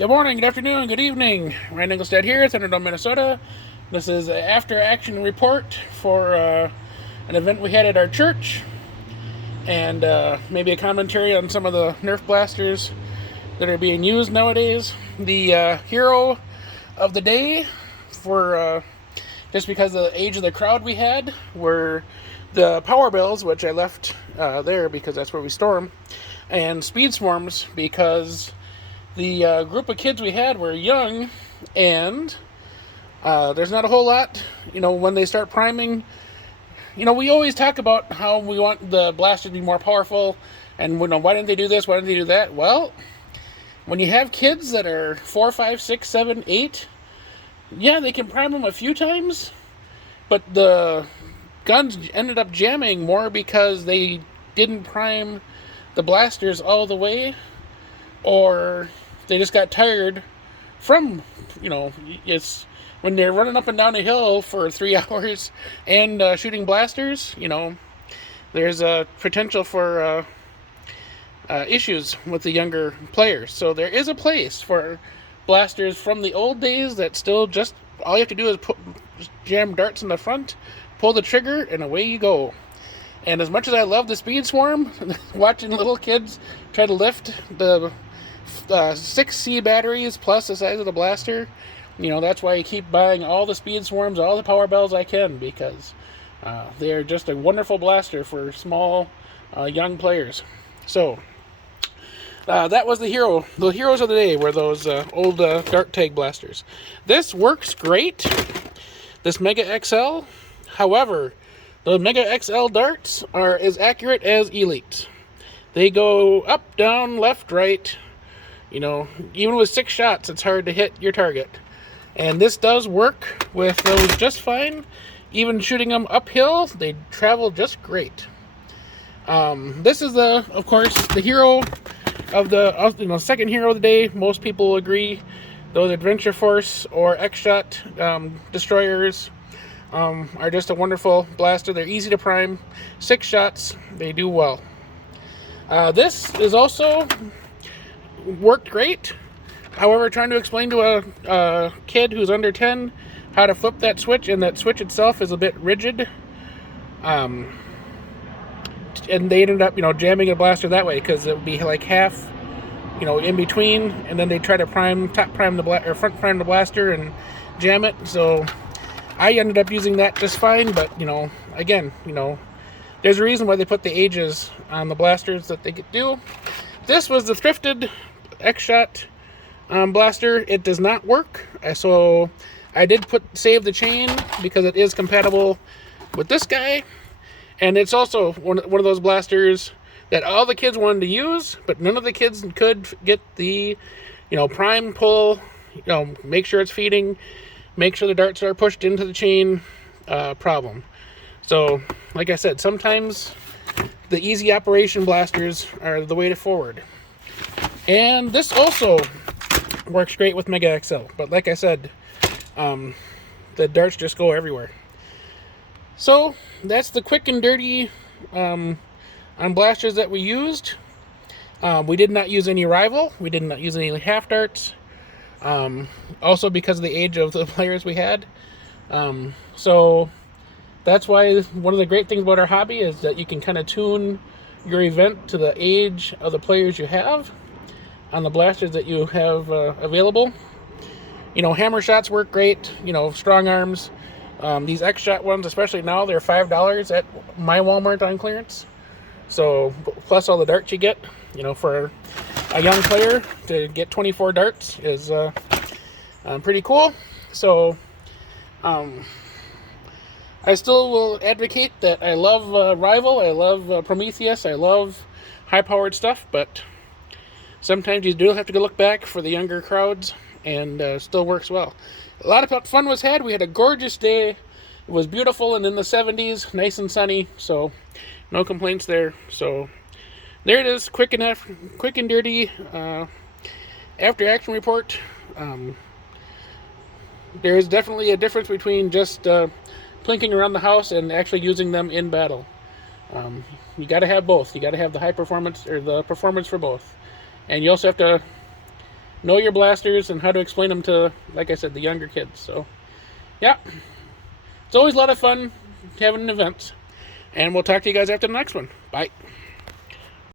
Good morning, good afternoon, good evening. Ryan Engelstad here, Thunderdome, Minnesota. This is an after action report for an event we had at our church, and maybe a commentary on some of the Nerf blasters that are being used nowadays. The hero of the day, for just because of the age of the crowd we had, were the Power Bells, which I left there because that's where we store them, and Speed Swarms because the group of kids we had were young, and there's not a whole lot, when they start priming. We always talk about how we want the blaster to be more powerful, and why didn't they do this, why didn't they do that? Well, when you have kids that are 4, 5, 6, 7, 8, yeah, they can prime them a few times, but the guns ended up jamming more because they didn't prime the blasters all the way, or they just got tired from, it's when they're running up and down a hill for 3 hours and shooting blasters, there's a potential for issues with the younger players. So there is a place for blasters from the old days that still just, all you have to do is jam darts in the front, pull the trigger, and away you go. And as much as I love the Speed Swarm, watching little kids try to lift the 6C batteries plus the size of the blaster, that's why I keep buying all the Speed Swarms, all the Power Bells I can, because they're just a wonderful blaster for small, young players. So, that was the hero. The heroes of the day were those old dart tag blasters. This works great, this Mega XL. However, the Mega XL darts are as accurate as Elite. They go up, down, left, right. Even with 6 shots, it's hard to hit your target. And this does work with those just fine. Even shooting them uphill, they travel just great. This is of course, the hero of the second hero of the day. Most people will agree. Those Adventure Force or X-Shot destroyers are just a wonderful blaster. They're easy to prime. 6 shots, they do well. This is also worked great. However, trying to explain to a kid who's under 10 how to flip that switch, and that switch itself is a bit rigid, and they ended up, jamming a blaster that way because it would be like half, in between, and then they try to front prime the blaster and jam it. So I ended up using that just fine, but again, there's a reason why they put the ages on the blasters that they could do. This was the thrifted X-Shot blaster. It does not work, so I did save the chain because it is compatible with this guy, and it's also one of those blasters that all the kids wanted to use, but none of the kids could get the, prime, pull, make sure it's feeding, make sure the darts are pushed into the chain problem. So, like I said, sometimes the easy operation blasters are the way forward. And this also works great with Mega XL. But like I said, the darts just go everywhere. So that's the quick and dirty on blasters that we used. We did not use any rival. We did not use any half darts. Also because of the age of the players we had. So that's why one of the great things about our hobby is that you can kind of tune your event to the age of the players you have on the blasters that you have available. Hammer shots work great, strong arms. These X-Shot ones, especially now, they're $5 at my Walmart on clearance. So, plus all the darts you get, for a young player to get 24 darts is pretty cool. So, I still will advocate that I love Rival, I love Prometheus, I love high-powered stuff, but sometimes you do have to look back for the younger crowds, and still works well. A lot of fun was had. We had a gorgeous day. It was beautiful and in the 70s, nice and sunny, so no complaints there. So there it is, quick and dirty after-action report. There is definitely a difference between just plinking around the house and actually using them in battle. You got to have both. You got to have the high performance, or the performance for both. And you also have to know your blasters and how to explain them to, like I said, the younger kids. So, yeah, it's always a lot of fun having events. And we'll talk to you guys after the next one. Bye.